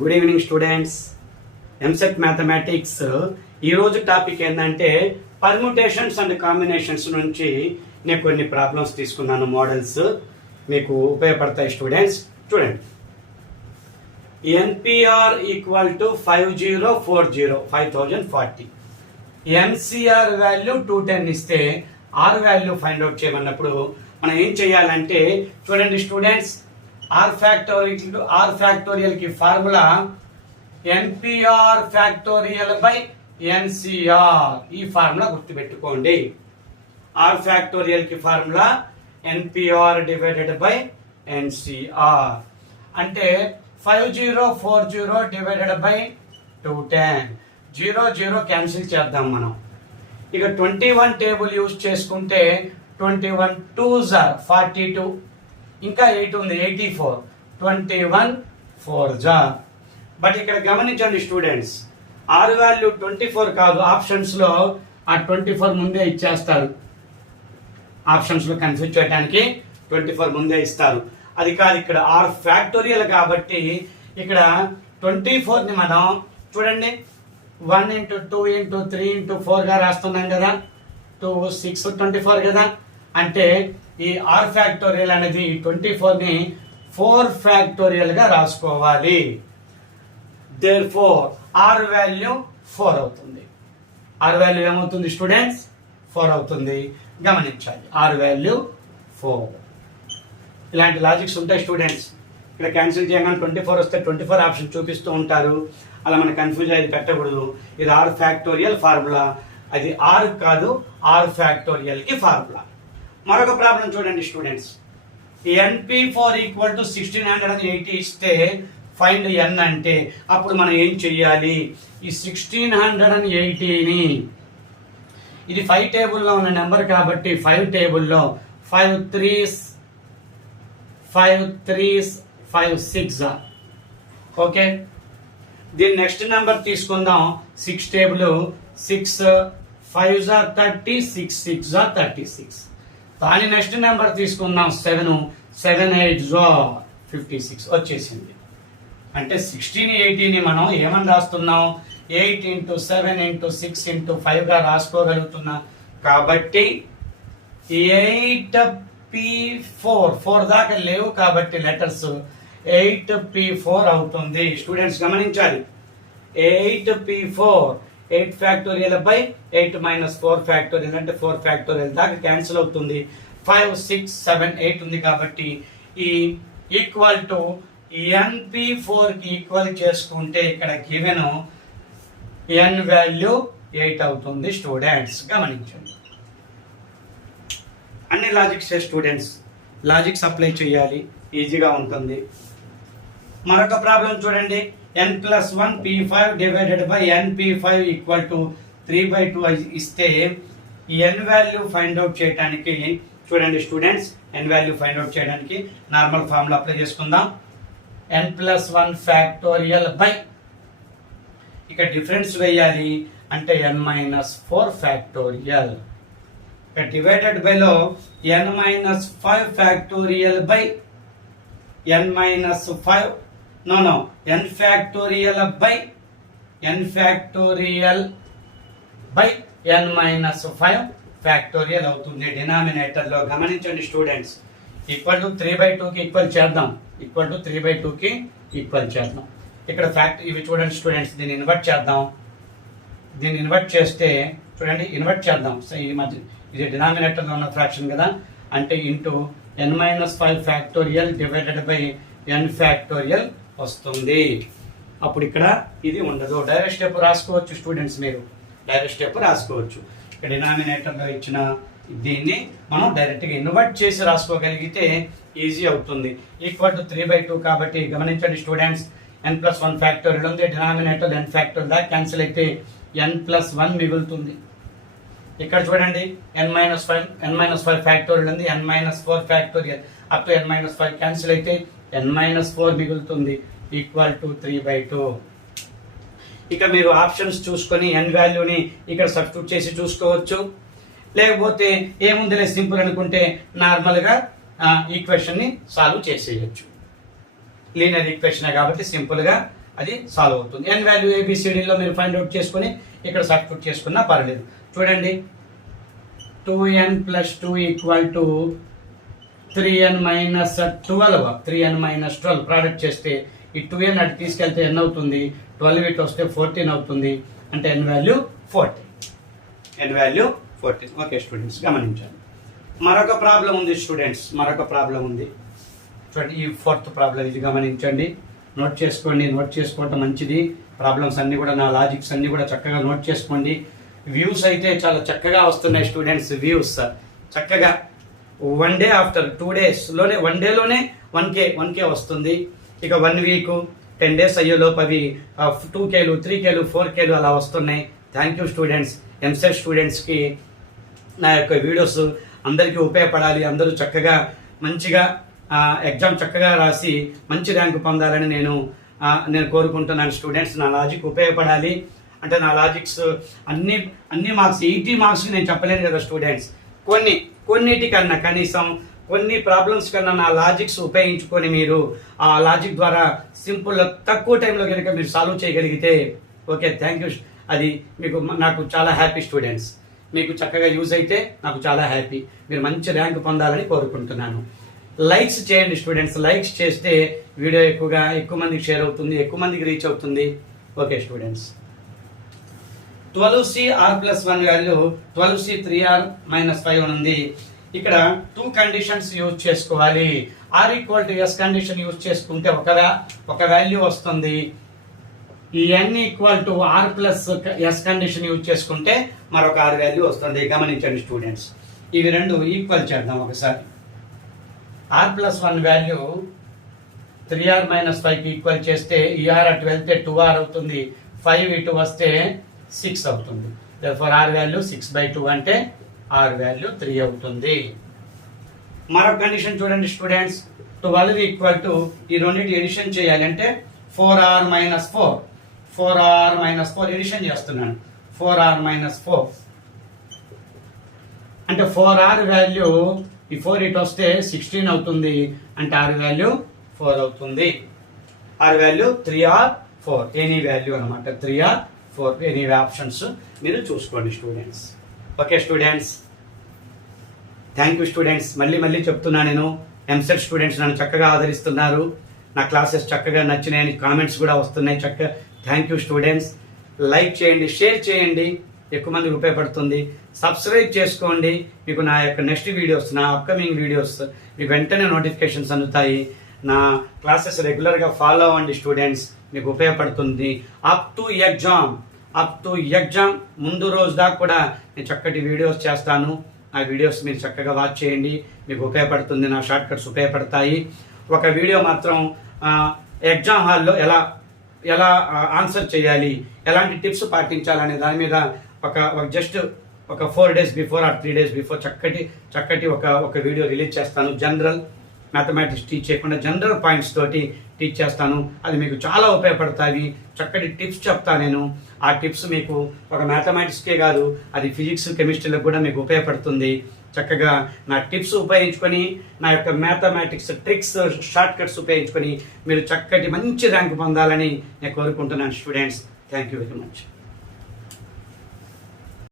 Good evening students. EAMCET mathematics ఈరోజు topic ఏంటంటే permutations and combinations నుంచి నేను కొన్ని ప్రాబ్లమ్స్ తీసుకున్నాను. మోడల్స్ మీకు ఉపయోగపడతాయి స్టూడెంట్స్. చూడండి, NPR equal to 5040 MCR value 210 ఇస్తే ఆర్ వాల్యూ ఫైండ్ అవుట్ చేయమన్నప్పుడు మనం ఏం చేయాలంటే చూడండి స్టూడెంట్స్, ఆర్ ఫ్యాక్టోరియల్ కి formula NPR factorial by NCR. ఈ ఫార్ములా గుర్తుపెట్టుకోండి. ఆర్ ఫ్యాక్టోరియల్ కి formula NPR divided by NCR అంటే 5040 డివైడెడ్ బై 210. 0 క్యాన్సిల్ చేద్దాం మనం. ఇక 21 టేబుల్ యూజ్ చేసుకుంటే 21 2s are 42, ఇంకా 8 ఉంది 84, 21 4s are. బట్ ఇక్కడ గమనించండి స్టూడెంట్స్, ఆర్ వాల్యూ 24 కాదు, ఆప్షన్స్ లో ఆ 24 ముందే ఇచ్చేస్తారు. ఆప్షన్స్ లో కన్ఫ్యూజ్ చేయడానికి 24 ముందే ఇస్తారు. అది కాదు, ఇక్కడ ఆర్ ఫ్యాక్టోరియల్ కాబట్టి ఇక్కడ 24 ని మనం చూడండి 1 into 2 into 3 into 4 గా రాస్తున్నాం కదా. 2 6 24 కదా. అంటే ఈ ఆర్ ఫ్యాక్టోరియల్ అనేది 24 ని 4 ఫ్యాక్టోరియల్ గా రాసుకోవాలి. దేర్ఫోర్ ఆర్ వాల్యూ 4 అవుతుంది. ఆర్ వాల్యూ ఏమవుతుంది స్టూడెంట్స్? 4 అవుతుంది. గమనించాలి, ఆర్ వాల్యూ 4. ఇలాంటి లాజిక్స్ ఉంటాయి స్టూడెంట్స్. ఇక్కడ క్యాన్సిల్ చేయగానే 24 వస్తే 24 ఆప్షన్ చూపిస్తూ ఉంటారు. అలా మనకు కన్ఫ్యూజ్ అయ్యేది పెట్టకూడదు. ఇది ఆర్ ఫ్యాక్టోరియల్ ఫార్ములా, అది ఆర్ కాదు, ఆర్ ఫ్యాక్టోరియల్ కి ఫార్ములా. మరొక ప్రాబ్లం చూడండి స్టూడెంట్స్, NP4 ఈక్వల్ టు 1680 ఇస్తే ఫైండ్ n అంటే అప్పుడు మనం ఏం చెయ్యాలి? ఈ 1680ని ఇది 5 టేబుల్లో ఉన్న నెంబర్ కాబట్టి 5 టేబుల్లో 5 3s 5 6 ఓకే. దీని నెక్స్ట్ నెంబర్ తీసుకుందాం. 6 table 6 5s are 30, 6 6s are 36. దాని నెక్స్ట్ నెంబర్ తీసుకుందాం 7 8s are 56 వచ్చేసింది. అంటే 1680ని మనం ఏమని రాస్తున్నాం? 8 into 7 into 6 into 5 గా రాసుకోగలుగుతున్నా. కాబట్టి 8p4 దాకా లేవు కాబట్టి లెటర్స్ 8p4 అవుతుంది. స్టూడెంట్స్ గమనించాలి, 8p4 8 factorial by 8 minus 4 factorial అంటే 4 ఫ్యాక్టోరియల్ దాకా క్యాన్సిల్ అవుతుంది. 5 6 7 8 ఉంది కాబట్టి ఈ ఈక్వల్ టు NP4 కి ఈక్వల్ చేసుకుంటే ఇక్కడ గివెన్ n వాల్యూ 8 అవుతుంది. స్టూడెంట్స్ గమనించండి, అన్ని లాజిక్స్ స్టూడెంట్స్ లాజిక్స్ అప్లై చేయాలి, ఈజీగా ఉంటుంది. మరొక ప్రాబ్లం చూడండి, n+1 p5 divided by np5 equal to 3/2 ఇస్తే n వాల్యూ ఫైండ్ అవుట్ చేయడానికి చూడండి students, n value find out చేయడానికి నార్మల్ ఫార్ములా అప్లై చేసుకుందాం. n+1 ఫ్యాక్టోరియల్ బై ఇక డిఫరెన్స్ వేయాలి అంటే n-4 ఫ్యాక్టోరియల్ డివైడెడ్ బై లో n-5 factorial by n-5 n factorial by n-5 factorial అవుతుంది డినామినేటర్ లో. గమనించండి స్టూడెంట్స్, ఈక్వల్ టు 3/2 కి ఈక్వల్ చేద్దాం. ఈక్వల్ టు 3/2 కి ఈక్వల్ చేద్దాం. ఇక్కడ ఫ్యాక్ట్ ఇవి చూడండి స్టూడెంట్స్, దీన్ని ఇన్వర్ట్ చేద్దాం. దీన్ని ఇన్వర్ట్ చేస్తే చూడండి, ఇన్వర్ట్ చేద్దాం. సో ఈ మధ్య ఇది డినామినేటర్ లో ఉన్న ఫ్రాక్షన్ కదా, అంటే into n-5 factorial divided by n factorial వస్తుంది. అప్పుడు ఇక్కడ ఇది ఉండదు. డైరెక్ట్ స్టెప్ రాసుకోవచ్చు స్టూడెంట్స్, మీరు డైరెక్ట్ స్టెప్ రాసుకోవచ్చు. ఇక్కడ డినామినేటర్ లో ఇచ్చిన దీన్ని మనం డైరెక్ట్ గా ఇన్వర్ట్ చేసి రాసుకోగలిగితే ఈజీ అవుతుంది. ఈక్వల్ టు 3/2 కాబట్టి గమనించండి స్టూడెంట్స్, n+1 ఫ్యాక్టోరియల్ ఉంది, డినామినేటర్ n ఫ్యాక్టోరియల్ దాకా క్యాన్సిల్ అయితే n+1 మిగులుతుంది. ఇక్కడ చూడండి n-5 ఫ్యాక్టోరియల్ ఉంది, n-4 factorial up to n-5 cancel అయితే n-4 మిగులుతుంది. Equal to 3/2. ఇక మీరు ఆప్షన్స్ చూసుకొని n వాల్యూని ఇక్కడ సబ్స్టిట్యూట్ చేసి చూసుకోవచ్చు. లేకపోతే ఏముందిలే సింపుల్ అనుకుంటే నార్మల్ గా ఈక్వేషన్ ని సాల్వ్ చేసేయచ్చు. లీనియర్ ఈక్వేషన్ కాబట్టి సింపుల్ గా అది సాల్వ్ అవుతుంది. n వాల్యూ ABCDలో మీరు ఫైండ్ అవుట్ చేసుకొని ఇక్కడ సబ్స్టిట్యూట్ చేసుకున్నా పర్లేదు. చూడండి 2n + 2 = 3n - 12 3n - 12 ప్రోడక్ట్ చేస్తే ఈ 2n అటు తీసుకెళ్తే n అవుతుంది, 12 ఇటు వస్తే 14 అవుతుంది, అంటే n వాల్యూ 14. ఓకే స్టూడెంట్స్ గమనించండి. మరొక ప్రాబ్లం ఉంది స్టూడెంట్స్, చూడండి ఈ 4th ప్రాబ్లం ఇది గమనించండి. నోట్ చేసుకోవటం మంచిది. ప్రాబ్లమ్స్ అన్ని కూడా నా లాజిక్స్ అన్ని కూడా చక్కగా నోట్ చేసుకోండి. వ్యూస్ అయితే చాలా చక్కగా వస్తున్నాయి స్టూడెంట్స్. వ్యూస్ చక్కగా 1 డే ఆఫ్టర్ 2 డేస్లోనే 1 డేలోనే 1K వస్తుంది. ఇక 1 వీక్ 10 డేస్ అయ్యేలోపు అవి 2Kలు 3Kలు 4Kలు అలా వస్తున్నాయి. Thank you students. ఎంసెట్ స్టూడెంట్స్కి నా యొక్క వీడియోస్ అందరికీ ఉపయోగపడాలి. అందరూ చక్కగా మంచిగా ఎగ్జామ్ చక్కగా రాసి మంచి ర్యాంకు పొందాలని నేను కోరుకుంటున్నాను స్టూడెంట్స్. నా లాజిక్ ఉపయోగపడాలి అంటే నా లాజిక్స్ అన్ని మార్క్స్ 80 మార్క్స్ నేను చెప్పలేను కదా స్టూడెంట్స్. కొన్నిటికన్నా కనీసం కొన్ని ప్రాబ్లమ్స్ కన్నా నా లాజిక్స్ ఉపయోగించుకొని మీరు ఆ లాజిక్ ద్వారా సింపుల్ తక్కువ టైంలో కనుక మీరు సాల్వ్ చేయగలిగితే ఓకే థ్యాంక్ యూ. అది నాకు చాలా హ్యాపీ స్టూడెంట్స్. మీకు చక్కగా యూజ్ అయితే నాకు చాలా హ్యాపీ. మీరు మంచి ర్యాంక్ పొందాలని కోరుకుంటున్నాను. లైక్స్ చేయండి స్టూడెంట్స్. లైక్స్ చేస్తే వీడియో ఎక్కువ మందికి షేర్ అవుతుంది, ఎక్కువ మందికి రీచ్ అవుతుంది. Okay students. 12C r+1 value 12C 3r - 5 ఉంది. ఇక్కడ 2 కండిషన్స్ యూజ్ చేసుకోవాలి. r = s కండిషన్ యూజ్ చేసుకుంటే ఒక వాల్యూ వస్తుంది. ఈ n = r + s condition use చేసుకుంటే మరొక r వాల్యూ వస్తుంది. గమనించండి స్టూడెంట్స్. ఇవి రెండు ఈక్వల్ చేద్దాం ఒకసారి. r+1 వాల్యూ 3r - 5కి ఈక్వల్ చేస్తే ఈ r అటు వెళ్తే 2r అవుతుంది, 5 ఇటు వస్తే 6 అవుతుంది. therefore r వాల్యూ 6/2 అంటే r వాల్యూ 3 అవుతుంది. మరొక కండిషన్ చూడండి స్టూడెంట్స్. 12 = ఈ రెండింటి ఎడిషన్ చేయాలి అంటే 4r - 4 ఎడిషన్ చేస్తున్నాను. 4r - 4 అంటే 4r వాల్యూ ఈ 4 ఇటు వస్తే 16 అవుతుంది, అంటే r వాల్యూ 4 అవుతుంది. r value 3r 4 any value అనమాట. 3r 4 ఎనీ ఆప్షన్స్ మీరు చూసుకోండి students. Okay students. Thank you students. మళ్ళీ చెప్తున్నా, నేను ఎంసెట్ స్టూడెంట్స్ నన్ను చక్కగా ఆదరిస్తున్నారు. నా క్లాసెస్ చక్కగా నచ్చినాయని కామెంట్స్ కూడా వస్తున్నాయి చక్కగా. Thank you students. లైక్ చేయండి, షేర్ చేయండి, ఎక్కువ మందికి ఉపయోగపడుతుంది. సబ్స్క్రైబ్ చేసుకోండి. మీకు నా యొక్క నెక్స్ట్ వీడియోస్, నా అప్కమింగ్ వీడియోస్ మీకు వెంటనే నోటిఫికేషన్స్ అందుతాయి. నా క్లాసెస్ రెగ్యులర్గా ఫాలో అవ్వండి స్టూడెంట్స్, మీకు ఉపయోగపడుతుంది. అప్ టు ఎగ్జామ్ ముందు రోజు దాకా కూడా నేను చక్కటి వీడియోస్ చేస్తాను. ఆ వీడియోస్ మీరు చక్కగా వాచ్ చేయండి, మీకు ఉపయోగపడుతుంది. నా షార్ట్ కట్స్ ఉపయోగపడతాయి. ఒక వీడియో మాత్రం ఎగ్జామ్ హాల్లో ఎలా ఆన్సర్ చేయాలి, ఎలాంటి టిప్స్ పాటించాలనే దాని మీద జస్ట్ ఒక 4 days before or 3 days before చక్కటి ఒక వీడియో రిలీజ్ చేస్తాను. జనరల్ మ్యాథమెటిక్స్ టీచ్ చేయకుండా జనరల్ పాయింట్స్ తోటి టీచ్ చేస్తాను. అది మీకు చాలా ఉపయోగపడతాయి. చక్కటి టిప్స్ చెప్తాను నేను. ఆ టిప్స్ మీకు ఒక మ్యాథమెటిక్స్కే కాదు, అది ఫిజిక్స్ కెమిస్ట్రీలకు కూడా మీకు ఉపయోగపడుతుంది. చక్కగా నా టిప్స్ ఉపయోగించుకొని, నా యొక్క మ్యాథమెటిక్స్ ట్రిక్స్ షార్ట్ కట్స్ ఉపయోగించుకొని మీరు చక్కటి మంచి ర్యాంక్ పొందాలని నేను కోరుకుంటున్నాను students. Thank you very much.